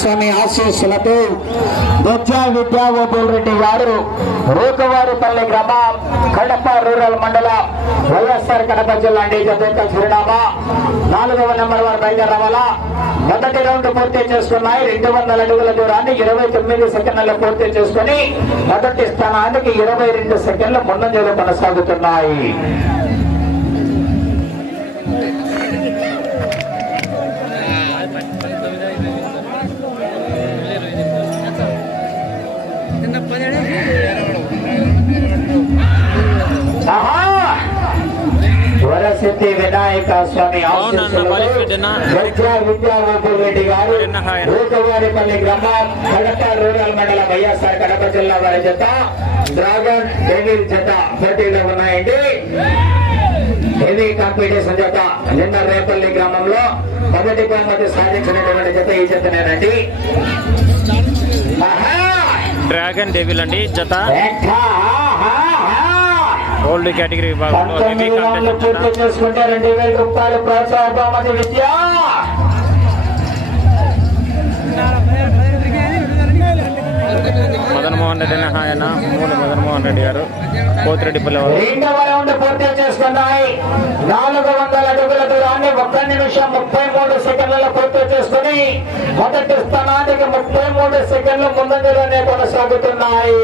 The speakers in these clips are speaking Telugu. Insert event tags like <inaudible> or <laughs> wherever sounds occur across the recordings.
స్వామి ఆశీస్సులతో విద్యా విద్యా రెడ్డి గారు రూకవారిపల్లి గ్రామం కడప రూరల్ మండలం వైఎస్ఆర్ కడప జిల్లా అండి చిరునామా. నాలుగవ నెంబర్ వారు బయలుదేరవాలా? మొదటి రౌండ్ పూర్తి చేసుకున్నాయి. రెండు వందల అడుగుల దూరాన్ని ఇరవై తొమ్మిది సెకండ్లలో పూర్తి చేసుకుని మొదటి స్థానానికి ఇరవై రెండు సెకండ్లు ముందంజలు కొనసాగుతున్నాయి. వరసిద్ధి వినాయక స్వామి బలిపేటనా? విద్యాగోపాల్ రెడ్డి గారు. రూకవారిపల్లి గ్రామం కడప రూరల్ మండలం వైఎస్ఆర్ కడప జిల్లా వారి జత డ్రాగన్ డేవిల్ జత పోటీలో ఉన్నాయండి హెవీ కాంపిటీషన్ జత నిన్న రేపల్లి గ్రామంలో మొదటి బహుమతి సాధించినటువంటి జత ఈ జతనేనండి! డ్రాగన్ డెవిల్ అండి జత! ఓల్డ్ కేటగిరీ విభాగంలో హెవీ పంతొమ్మిది మోహన్ రెడ్డి ఆయన మూడు రెడ్డి గారు పోతిరెడ్డిపల్లి వారు రెండవ రౌండ్ పూర్తి చేసుకున్నాయి. నాలుగు వందల అడుగుల దూరాన్ని ఒక్క నిమిషం ముప్పై మూడు సెకండ్లలో పూర్తి చేసుకుని మొదటి స్థానానికి ముప్పై మూడు సెకండ్లు ముందంజలోనే కొనసాగుతున్నాయి.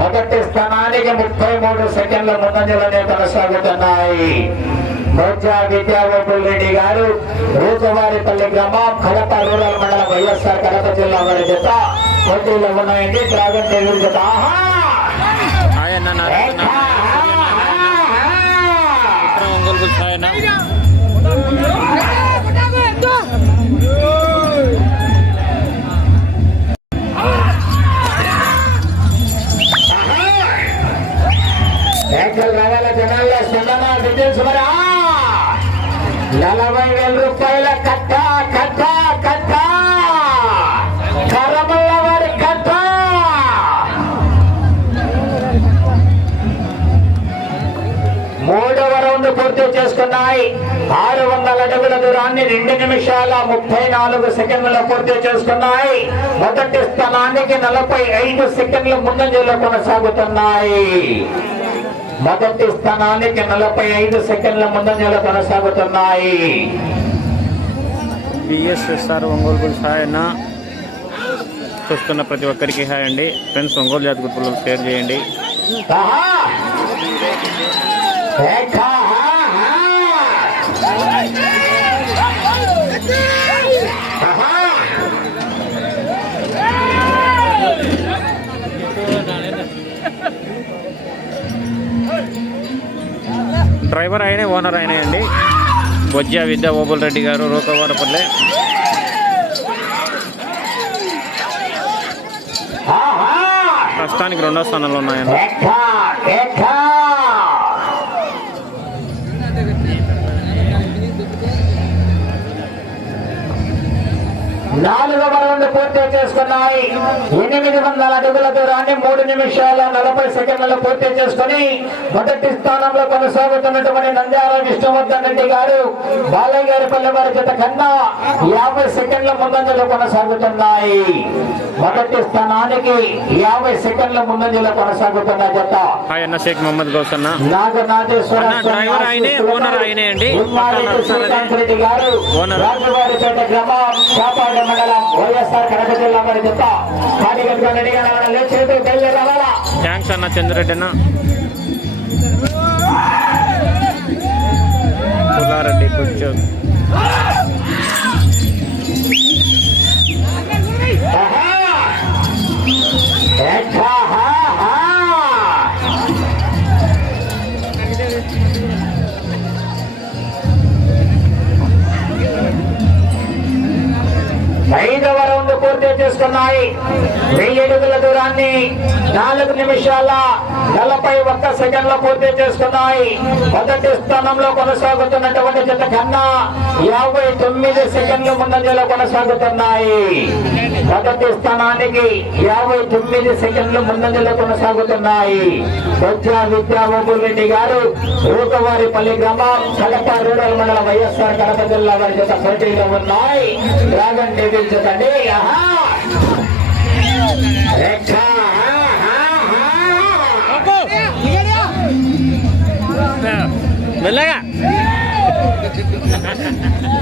మొదటి స్థానానికి ముప్పై మూడు సెకండ్ల ముందంజలోనే కొనసాగుతున్నాయి. రోజా విద్యాగోపుల్ రెడ్డి గారు రోజువారిపల్లి గ్రామం కడప రూరల్ మండలం వైఎస్ఆర్ కడప జిల్లా వారి చేత పోటీలో ఉన్నాయండి డ్రాగన్ డెలివరీ జత ఒంగోలు అన్న బ్యాంకులు రావాల జనాల్లో స్పందన డీటెయిల్స్ మరి ఆ! నలభై వేల రూపాయల కట్ట పూర్తి చేసుకున్నాయి. ఆరు వందల అడుగుల దూరాన్ని రెండు నిమిషాల ముప్పై నాలుగు సెకండ్లలో పూర్తి చేసుకున్నాయి. మొదటి స్థానానికి నలభై ఐదు సెకండ్ల ముందంజలో కొనసాగుతున్నాయి. మొదటి స్థానానికి నలభై ఐదు సెకండ్ల ముందంజలో కొనసాగుతున్నాయి. బిఎస్ఎస్ఆర్ ఒంగోలు చూస్తున్న ప్రతి ఒక్కరికి హాయ్ అండి. ఫ్రెండ్స్ ఒంగోలు జాతి గుర్తులు షేర్ చేయండి. డ్రైవర్ ఆయనే ఓనర్ ఆయనే అండి. బొజ్జా విద్యా ఓబుల్ రెడ్డి గారు రూకవారపల్లె ప్రస్తుతానికి రెండో స్థానంలో ఉన్నాయండి. నాలుగవ రౌండ్ పూర్తి చేసుకున్నాయి. ఎనిమిది వందల అడుగుల దూరాన్ని మూడు నిమిషాల నలభై సెకండ్లలో పూర్తి చేసుకుని మొదటి స్థానంలో కొనసాగుతున్నటువంటి నంద్యాల విష్ణువర్ధన్ రెడ్డి గారు బాలయ్య గారి పల్లె వారి జత కన్నా యాభై సెకండ్ల ముందంజలో కొనసాగుతున్నాయి. మొదటి స్థానానికి యాభై సెకండ్ల ముందంజలో కొనసాగుతున్న జత. షేక్ మొహమ్మద్ నాగనాథేశ్వర అన్న, డ్రైవర్ ఆయనే, ఓనర్ ఆయనే అండి. ఉమ్మారెడ్డి శ్రీకాంత్ రెడ్డి గారు గ్రామం చాపాడ మండలం వైఎస్ఆర్ కడప జిల్లా వారి జత కాడిగట్టుగా రెడీగా రావాలా బయలుదేరి రావాలా థ్యాంక్స్ అన్న చంద్రెడ్డి అన్న పుల్లారెడ్డి కొంచెం పూర్తి పూర్తి చేసుకున్నాయి. వెయ్యి అడుగుల దూరాన్ని నాలుగు నిమిషాల నలభై ఒక్క సెకండ్లో పూర్తి చేసుకున్నాయి. మొదటి స్థానంలో కొనసాగుతున్నటువంటి జత కన్నా యాభై తొమ్మిది సెకండ్ల ముందంజలో కొనసాగుతున్నాయి. మొదటి స్థానానికి యాభై తొమ్మిది సెకండ్లు ముందంజలో కొనసాగుతున్నాయి. విద్యా విద్యా రెడ్డి గారు రూకవారిపల్లి గ్రామం కడప రూరల్ మండలం వైఎస్ఆర్ కడప జిల్లా వారి జత పోటీలో ఉన్నాయి. డ్రాగన్ డేవిల్ జతండి ఆహా! మెల్లగా ఆరవ <laughs>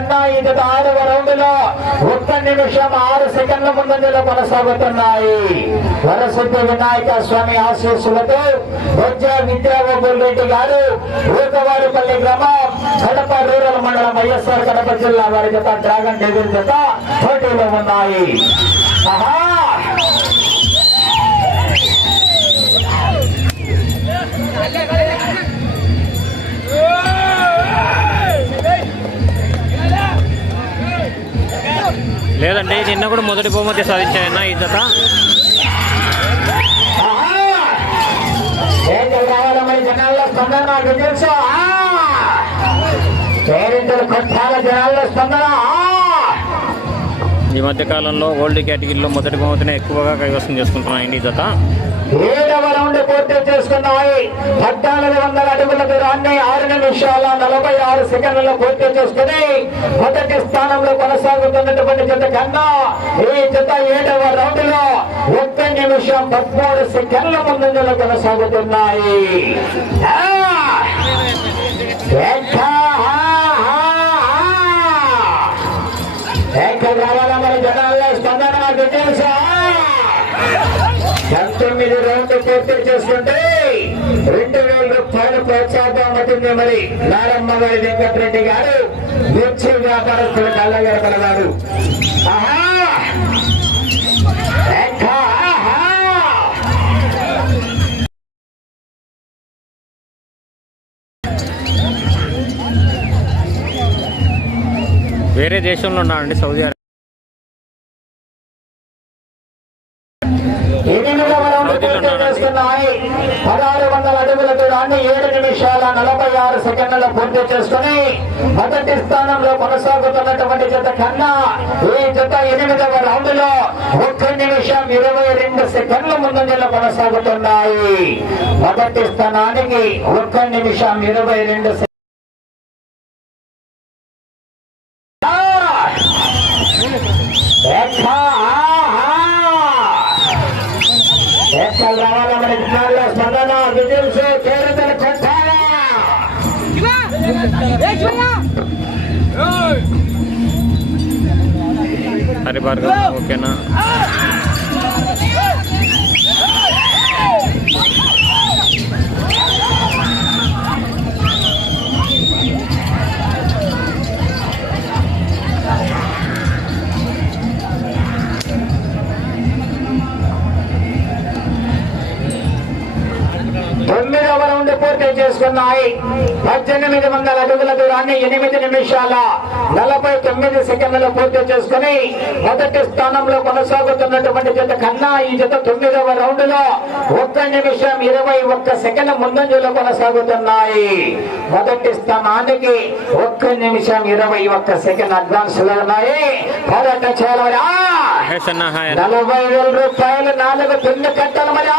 కన్నా ఈ ఆరవ రౌండ్లో ఒక్క నిమిషం ఆరు సెకండ్ల ముందంజలో కొనసాగుతున్నాయి. వరసిద్ధ వినాయక స్వామి ఆశీస్సులతో బొజ్జ విద్యాబాబుల్ రెడ్డి గారు ఊకవారిపల్లి గ్రామం కడప రూరల్ మండలం వైఎస్ఆర్ కడప జిల్లా వారి జత డ్రాగన్ డెవిల్ జత పోటీలో ఉన్నాయి. ఆహా! లేదండి నిన్న కూడా మొదటి బహుమతి సాధించాయన్న ఈ జత ఆహా! ఏంటి జనాల్లో స్పందన ఈ మధ్య కాలంలో ఓల్డ్ కేటగిరీలో మొదటి బహుమతిని ఎక్కువగా కైవసం చేసుకుంటున్నాయండి ఈ జత. ఏడవ రౌండ్ పూర్తి చేసుకున్నాయి. పద్నాలుగు వందల అడుగుల దూరాన్ని ఆరు నిమిషాల నలభై ఆరు సెకండ్లలో పూర్తి చేసుకుని మొదటి స్థానంలో కొనసాగుతున్నటువంటి జత కన్నా ఈ జత ఏడవ రౌండ్లో ఒక్క నిమిషం పదమూడు సెకండ్ల ముందంజలో కొనసాగుతున్నాయి. ఆ! పూర్తి చేసుకుంటే రెండు వేల రూపాయలు ప్రోత్సాహం అవుతుంది మరి నారమ్మ గారి వెంకటరెడ్డి గారు. మిర్చి వ్యాపారస్తులు కళ్ళగడపడగారు ఆహా. వేరే దేశంలో ఉన్నారండి సౌదీ అరేబియా. చేసుకున్నాయి పదహారు వందల అడుగుల దూరాన్ని ఏడు నిమిషాల నలభై ఆరు సెకండ్ల పూర్తి చేసుకుని మొదటి స్థానంలో కొనసాగుతున్నటువంటి జత కన్నా ఈ జత ఎనిమిదవ రౌండ్లో ఒక్క నిమిషం ఇరవై రెండు సెకండ్ల ముందంజలో కొనసాగుతున్నాయి. మొదటి స్థానానికి ఒక్క నిమిషం ఇరవై రెండు సెకండ్ ఆ! ఎక్కా, రావాలా మన జిల్లాలో స్పందన విజిల్స్ కేరతలు కొట్టాలా హరిబార్గా ఓకేనా చేసుకున్నాయి. పద్దెనిమిది వందల అడుగుల దూరాన్ని ఎనిమిది నిమిషాల నలభై తొమ్మిది సెకండ్లలో పూర్తి చేసుకుని మొదటి స్థానంలో కొనసాగుతున్నటువంటి జత కన్నా ఈ జత తొమ్మిదవ రౌండ్లో ఒక్క నిమిషం ఇరవై ఒక్క సెకండ్ ముందంజలో కొనసాగుతున్నాయి. మొదటి స్థానానికి ఒక్క నిమిషం ఇరవై ఒక్క సెకండ్ అడ్వాన్స్లో ఉన్నాయి పోరాట చేయాలి. నలభై వేల రూపాయలు నాలుగు పిన్ను కట్టాలి మరి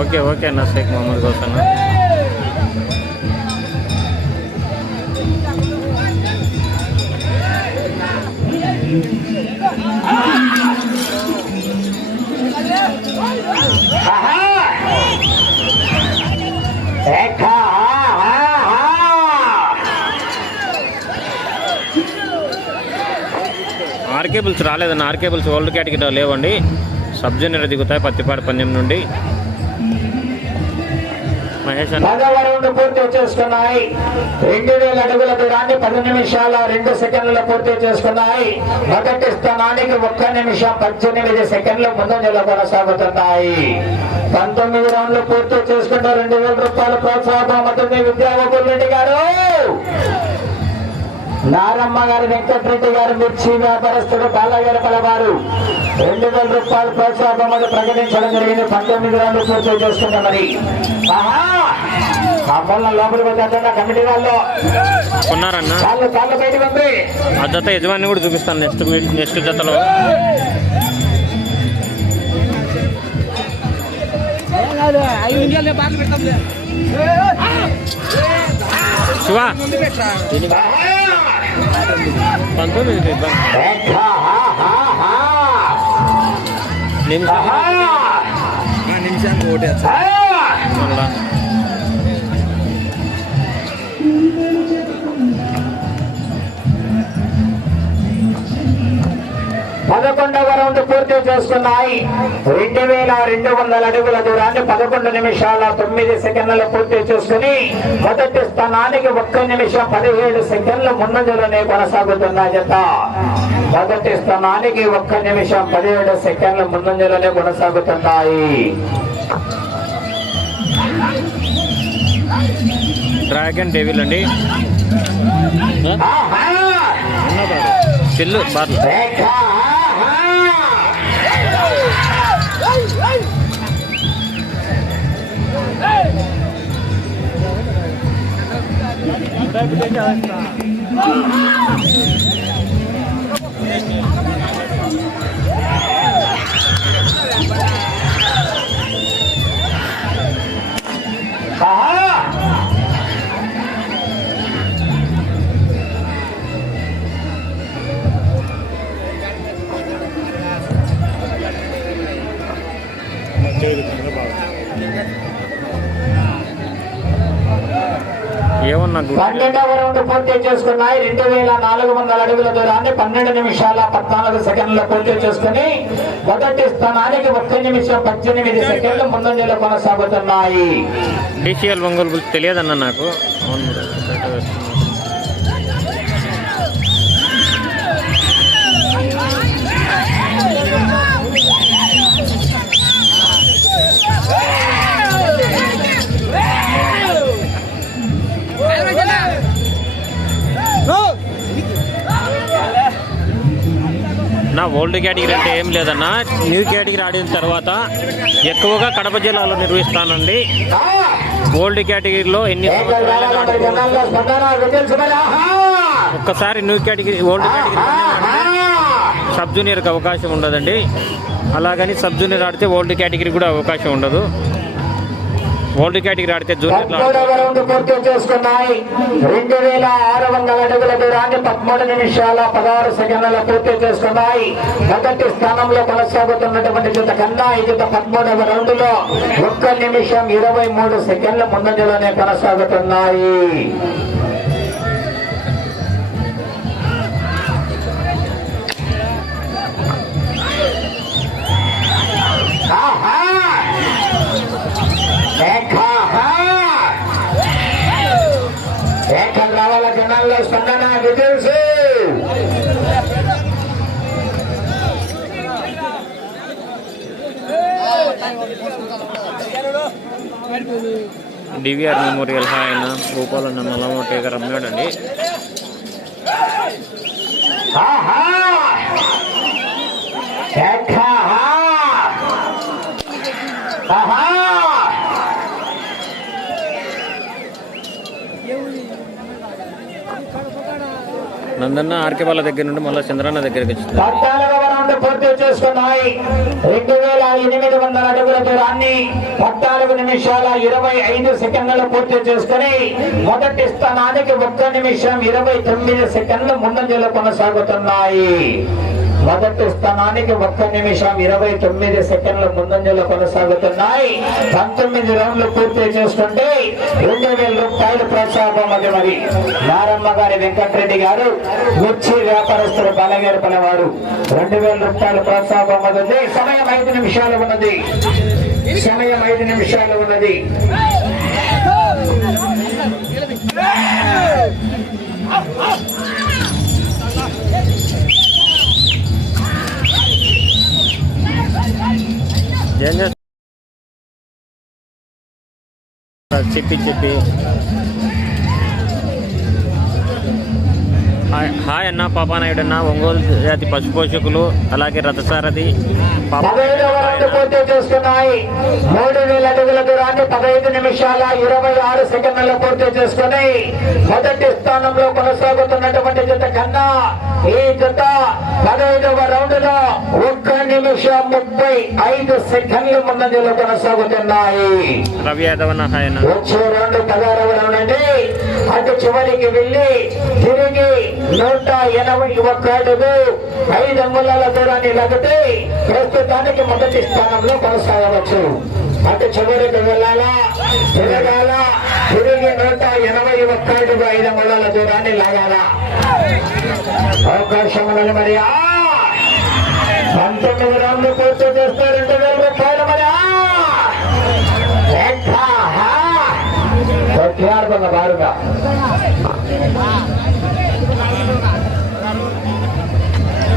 ఓకే ఓకే అన్న షేక్ మహమ్మద్ కోసం ఆర్కేబుల్స్ రాలేదన్న ఆర్కేబుల్స్ ఓల్డ్ కేటగిరీలో లేవండి. సబ్ దిగుతాయి పత్తిపాడు పందెం నుండి. మహేష్ పూర్తి చేసుకున్నాయి. రెండు వేల అడుగుల దూరాన్ని పది నిమిషాల రెండు సెకండ్లు పూర్తి చేసుకున్నాయి. మొదటి స్థానానికి ఒక్క నిమిషం పద్దెనిమిది సెకండ్లు ముందంజలో కొనసాగుతున్నాయి. పంతొమ్మిది రౌండ్లు పూర్తి చేసుకుంటే రెండు వేల రూపాయల ప్రోత్సాహం అవుతుంది విద్యావకుల్ రెడ్డి గారు. నారమ్మ గారు వెంకటరెడ్డి గారు మిర్చి వ్యాపారస్తుడు బాలగారి పలవారు రెండు వేల రూపాయల ప్రోత్సాహం అది ప్రకటించడం జరిగింది పంతొమ్మిది రౌండ్లు పూర్తి లోపలికి వచ్చేట కమిటీ వాళ్ళు ఉన్నారన్న కాళ్ళు కాళ్ళు బయటకు ఉంది ఆ జత యజమాని కూడా చూపిస్తాను నెక్స్ట్ నెక్స్ట్ జతలో ఐదు నిమిషాలు శివ! పంతొమ్మిది! నిమిషం! నిమిషానికి ఒకటి పదకొండవ రౌండ్ పూర్తి చేసుకున్నాయి. రెండు వేల రెండు వందల అడుగుల దూరాన్ని పదకొండు నిమిషాల తొమ్మిది సెకండ్లు పూర్తి చేసుకుని మొదటి స్థానానికి ఒక్క నిమిషం పదిహేడు సెకండ్లు ముందంజలోనే కొనసాగుతున్న జత? మొదటి స్థానానికి ఒక్క నిమిషం పదిహేడు సెకండ్లు ముందంజలోనే కొనసాగుతున్నాయి. డ్రాగన్ డెవిల్ అండి! చెల్లు బార్లు Aha! పన్నెండవ రౌండ్ పూర్తి చేసుకున్నాయి. రెండు వేల నాలుగు వందల అడుగుల దూరాన్ని పన్నెండు నిమిషాల పద్నాలుగు సెకండ్ల పూర్తి చేసుకుని మొదటి స్థానానికి ఒక్క నిమిషం పద్దెనిమిది సెకండ్లు ముందంజలో కొనసాగుతున్నాయి. డిసిఎల్ ఒంగోలు తెలియదన్న నాకు. అన్న నా ఓల్డ్ కేటగిరీ అంటే ఏం లేదన్నా. న్యూ కేటగిరీ ఆడిన తర్వాత ఎక్కువగా కడప జిల్లాలో నిర్వహిస్తానండి. ఓల్డ్ కేటగిరీలో ఎన్ని ఒక్కసారి new category old category sub జూనియర్కి అవకాశం ఉండదండి. అలాగని సబ్ జూనియర్ ఆడితే ఓల్డ్ కేటగిరీ కూడా అవకాశం ఉండదు. ఓల్డ్ కేటగిరీ ఆడితే రౌండ్ పూర్తి చేసుకున్నాయి. రెండు వేల ఆరు వందల అడుగుల దూరాన్ని పదమూడు నిమిషాల పదహారు సెకండ్ల పూర్తి చేసుకున్నాయి. మొదటి స్థానంలో కొనసాగుతున్నటువంటి జత కన్నా ఈ జత పదమూడవ రౌండ్లో ఒక్క నిమిషం ఇరవై మూడు సెకండ్ల ముందంజలోనే కొనసాగుతున్నాయి. డివిఆర్ మెమోరియల్ హాయ్ అన్న. భూపాలన్న నల్లమోటి గారు అమ్మాడండి. నందన్న ఆర్కే వాళ్ళ దగ్గర నుండి మళ్ళీ చంద్రన్న దగ్గరికి వచ్చింది. పద్నాలుగవ పూర్తి చేసుకున్నాయి. రెండు వేల ఎనిమిది వందల అడుగుల దూరాన్ని పద్నాలుగు నిమిషాల ఇరవై ఐదు సెకండ్లు పూర్తి చేసుకుని మొదటి స్థానానికి ఒక్క నిమిషం ఇరవై తొమ్మిది సెకండ్లు ముందంజలు కొనసాగుతున్నాయి. మొదటి స్థానానికి ఒక్క నిమిషం ఇరవై తొమ్మిది సెకండ్ల ముందంజలో కొనసాగుతున్నాయి. పంతొమ్మిది రౌండ్లు పూర్తి చేసుకుంటే రెండు వేల రూపాయలు ప్రోత్సాహం అది మరి. నారమ్మ గారి వెంకటరెడ్డి గారు మిర్చి వ్యాపారస్తులు బాలగారి వారు. రెండు వేల రూపాయలు ప్రోత్సాహం ఉంది సమయం ఐదు నిమిషాలు ఉన్నది. సమయం ఐదు నిమిషాలు ఉన్నది. ఏం చేస్తా చెప్పి చెప్పి. హాయ్ అన్న పాపానాయుడు అన్న ఒంగోలు జాతి పశు పోషకులు అలాగే రథసారథి. పాప పదహైదవ రౌండ్ పూర్తి చేసుకున్నాయి. మూడు వేల అడుగుల దూరాన్ని పదహైదు నిమిషాల ఇరవై ఆరు సెకండ్లలో పూర్తి చేసుకుని మొదటి స్థానంలో కొనసాగుతున్నటువంటి జత కన్నా ఈ జత పదహైదవ రౌండ్లో ఒక్క నిమిషం ముప్పై ఐదు సెకండ్లు ముందంజలో కొనసాగుతున్నాయి. రవి యాదవ్ వచ్చే రెండు పదహారవ రౌండ్ అండి. అటు చివరికి వెళ్ళి తిరిగి నూట ఎనభై ఒక్క అడుగు ఐదు అంగుళాల దూరాన్ని లగటి ప్రస్తుతానికి మొదటి స్థానంలో కొనసాగవచ్చు. అటు చివరికి వెళ్ళాలా? తిరగాల? తిరిగి నూట ఎనభై ఒక్క అడుగు ఐదు అంగుళాల దూరాన్ని లాగాలా? అవకాశం ఉన్నది మరి. పంతొమ్మిది రౌండ్లు పూర్తి చేస్తే రెండు వేల రూపాయలు మరి. ఆ! బారుగా.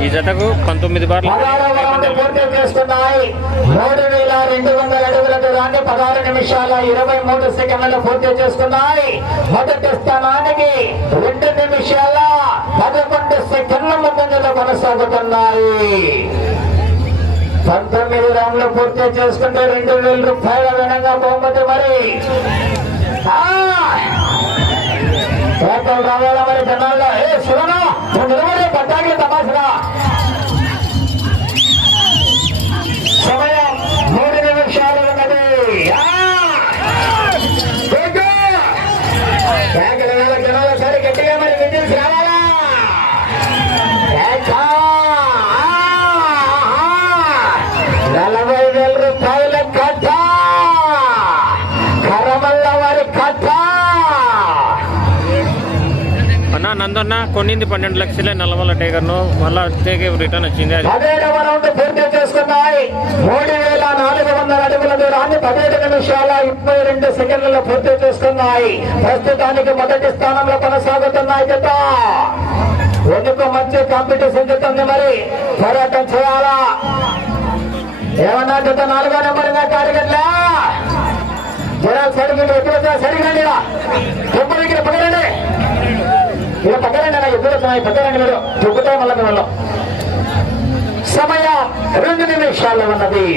ఈ జతకు పంతొమ్మిది బార్లు. మూడు వేల రెండు వందల అడుగుల దూరాన్ని పదహారు నిమిషాల ఇరవై మూడు సెకండ్లు పూర్తి చేసుకున్నాయి మొదటి స్థానానికి రెండు నిమిషాల పదకొండు సెకండ్ల ముందంజలో కొనసాగుతున్నాయి. పంతొమ్మిది రౌండ్లు పూర్తి చేసుకుంటే రెండు వేల రూపాయల వినంగా బహుమతి మరి. ఆ! పేపర్లు రావాలా మరి జనాల్లో ఏ శివనా నువ్వు నిలబడే అన్న కొన్నింది పన్నెండు లక్షలే నల్లమల్ల టైగర్ను మళ్ళా టేకే రిటర్న్ వచ్చింది అది. పదిహేడవ రౌండ్ పూర్తి చేసుకున్నాయి. మూడు వేల నాలుగు వందల అడుగుల దూరాన్ని పదిహేడు నిమిషాల ముప్పై రెండు సెకండ్లలో పూర్తి చేసుకున్నాయి. ప్రస్తుతానికి మొదటి స్థానంలో కొనసాగుతున్నాయి జత. ఎందుకు మంచి కాంపిటీషన్ జతుంది మరి? పోరాటం చేయాలా? ఏమన్నా జత నాలుగో నెంబర్ కార్యకర్తలా జనాలు సరిగ్గా ఎప్పుడు సరిగ్గా ఇలా పక్కనండి నాకు ఎప్పుడు సమయం పక్కనండి మీరు తొక్కుతాయి మళ్ళీ మేము సమయం రెండు నిమిషాలు ఉన్నది.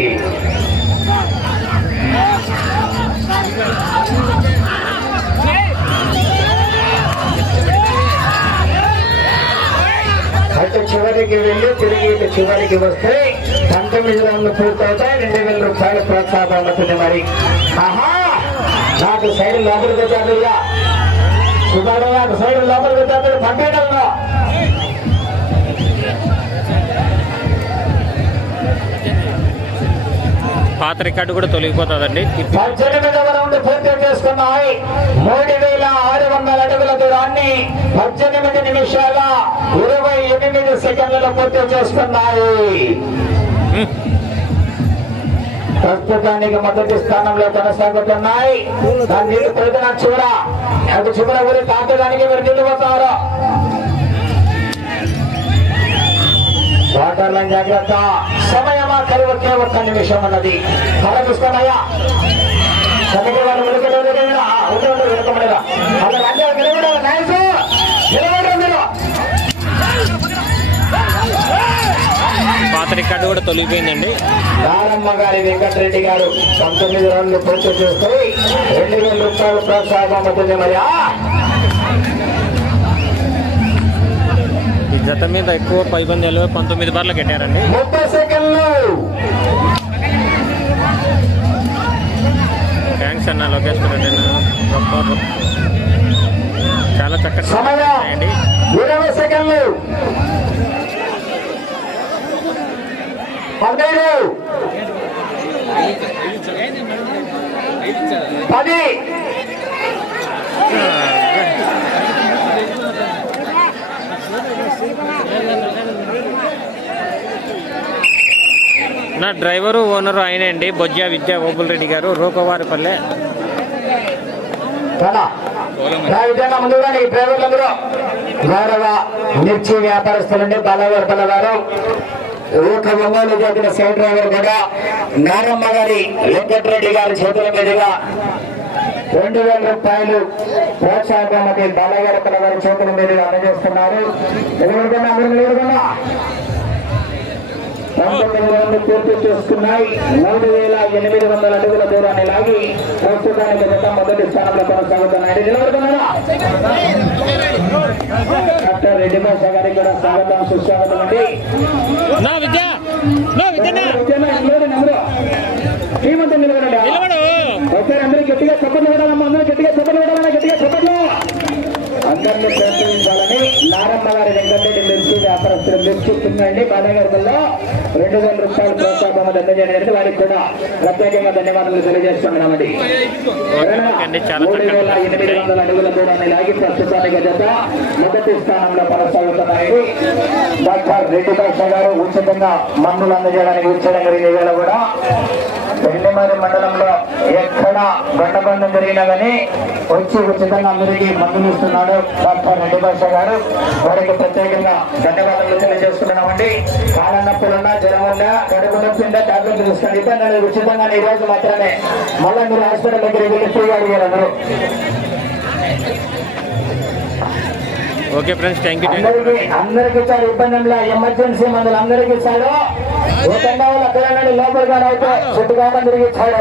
అటు చివరికి వెళ్ళి తిరిగి ఇటు చివరికి వస్తే పంతొమ్మిది రౌండ్లు పూర్తవుతాయి రెండు వేల రూపాయల ప్రోత్సాహం అవుతుంది మరి. ఆహా! నాకు సైడ్ లోపలికి వచ్చాడు సైడ్ పాత రికార్డు కూడా తొలగిపోతుందండి. రౌండ్ పూర్తి చేసుకున్నాయి. మూడు వేల ఆరు వందల అడుగుల దూరాన్ని పద్దెనిమిది నిమిషాల ఇరవై ఎనిమిది సెకండ్లలో పూర్తి చేసుకున్నాయి. ప్రస్తుతానికి మొదటి స్థానంలో కొనసాగుతున్నాయి. దాని నీళ్ళు పెరుగుతున్న చివర అటు చివర ఊరి తాకడానికి మీరు నీళ్ళు పోతారు. వాటర్ జాగ్రత్త. సమయమా కలిగి ఒక్క నిమిషం అన్నది కళ చూసుకోనయ్యా కమిటీ రికార్డు కూడా తొలగిపోయిందండి. నారమ్మ గారి వెంకటరెడ్డి గారు పంతొమ్మిది రన్లు పూర్తి చేసుకుని రెండు వేల రూపాయలు ప్రోత్సాహం అవుతుంది మరి! ఈ జత మీద ఎక్కువ పైబంద్యాలు పంతొమ్మిది బార్లు కట్టారండి. ముప్పై సెకండ్లు. థ్యాంక్స్ అన్న లోకేశ్వర రెడ్డి చాలా చక్కటి ఇరవై సెకండ్లు. పదహైదు. పది. నా డ్రైవరు ఓనరు ఆయనే అండి బొజ్జా విద్యా ఓపుల్ రెడ్డి గారు రూపవారిపల్లె. గౌరవ మిర్చి వ్యాపారస్తులండి బాలగారు పిల్లవారు ఒక బొమ్మలు చేసిన సైడ్ కూడా నారమ్మ గారి వెంకటరెడ్డి గారి చేతుల మీదుగా రెండు వేల రూపాయలు ప్రోత్సాహం బాలగారి పిల్లవారి చేతుల మీదుగా అందజేస్తున్నారు. ఎవరికన్నా అందరూ ఎవరికన్నా పంతొమ్మిది పూర్తి చేసుకున్నాయి. మూడు వేల ఎనిమిది వందల అడుగుల దూరాన్ని లాగి ప్రస్తుతానికి జత మొదటి స్థానంలో కొనసాగుతున్నాయి నిలబడుతున్నారా? డాక్టర్ రెడ్డి భాష గారికి కూడా స్వాగతం సుస్వాగతం అండి. నా విద్య నా విద్యనా వచ్చేనా? నిలబడండి అందరూ. శ్రీమంతం నిలబడండి. నిలబడు. ఒకసారి అందరూ గట్టిగా చప్పట్లు కొట్టాలమ్మా అందరూ గట్టిగా చప్పట్లు కొట్టాలన్నా గట్టిగా చప్పట్లు. అందరినీ ప్రోత్సహించాలని నారమ్మ గారి మిర్చి వ్యాపారస్తులు మిర్చిస్తుందండి బాలగారిలో రెండు వేల రూపాయలు ప్రోత్సాహం అందజేయడానికి వారికి కూడా ప్రత్యేకంగా ధన్యవాదాలు తెలియజేస్తున్నామండి. మూడు వేల ఎనిమిది వందల అడుగుల దూరాన్ని లాగి ప్రస్తుతానికి జత మొదటి స్థానంలో కొనసాగుతున్నాయి డాక్టర్ రెడ్డి భాష గారు ఉచితంగా మందులు అందజేయడానికి వేళ కూడా పెళ్ళిమరి మండలంలో ఎక్కడ బండబంధం జరిగినా కానీ వచ్చి ఉచితంగా అందరికీ మందులు ఇస్తున్నాడు డాక్టర్ రెడ్డి భాష గారు. వారికి ప్రత్యేకంగా ధన్యవాదాలు తెలియజేస్తున్నామండి. కాళ్ళ నొప్పులున్నా జ్వరం ఉన్నా కడుపు నొప్పి ఉందా టాబ్లెట్ తీసుకోండి ఇబ్బంది ఉచితంగా ఈ రోజు మాత్రమే. మళ్ళీ మీరు హాస్పిటల్ దగ్గరికి వెళ్ళి ఫ్రీగా అడిగారు ఓకే ఫ్రెండ్స్ థ్యాంక్ యూ అందరికి ఇచ్చాడు ఇబ్బంది. ఎమర్జెన్సీ మందులు అందరికి ఇచ్చాడు లోపలికి అయితే చుట్టుగా తిరిగి ఇచ్చాడు